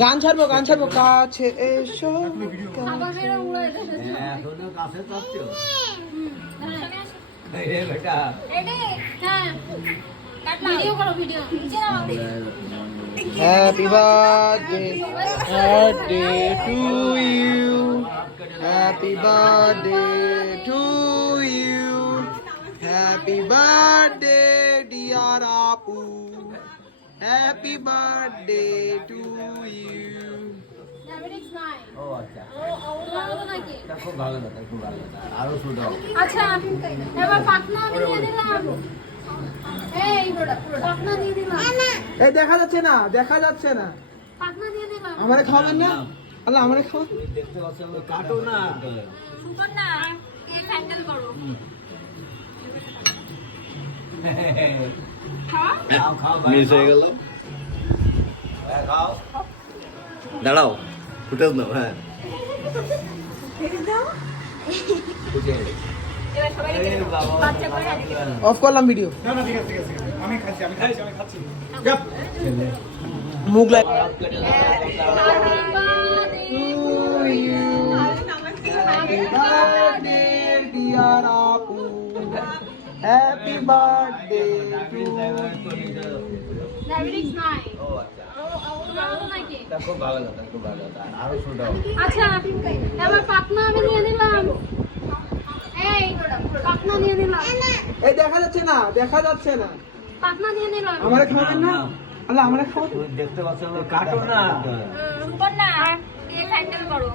গান ছাড়বো কাছে এসো happy birthday to you happy birthday to you happy birthday dear আপু হ্যাপি বার্থডে টু ইউ ও আচ্ছা খুব ভালো কথা খুব ভালো কথা আরো শুনো আচ্ছা এবার পাখনা আমি দিয়ে দিলাম এই পাখনা দিয়ে দিলাম এই দেখা যাচ্ছে না পাখনা দিয়ে দিলাম আমারে খাওয়াবেন না আল্লাহ আমারে খাওয়া দেখতে পাচ্ছ কাটো না সুপার না কেক হ্যান্ডেল করো খাও খাও মিস হয়ে গেল খাও দাঁড়াও ফুটেজ নাও হ্যাঁ এবার সবাই বাচ্চা করে অফ করলাম ভিডিও মুখ লাগ হ্যাপি বার্থডে ডায়াবেটিস নাই ও আচ্ছা তোমার তো নাকি খুব ভালো কথা খুব ভালো কথা আরো শুনো আচ্ছা এবার পাখনা আমি দিয়ে দিলাম এই পাখনা দিয়ে দিলাম এই দেখা যাচ্ছে না পাখনা দিয়ে দিলাম আমারে খাওয়াবেন না আল্লাহ আমারে খাওয়া দেখতে পাচ্ছ কাটো না সুপার না কেক হ্যান্ডেল করো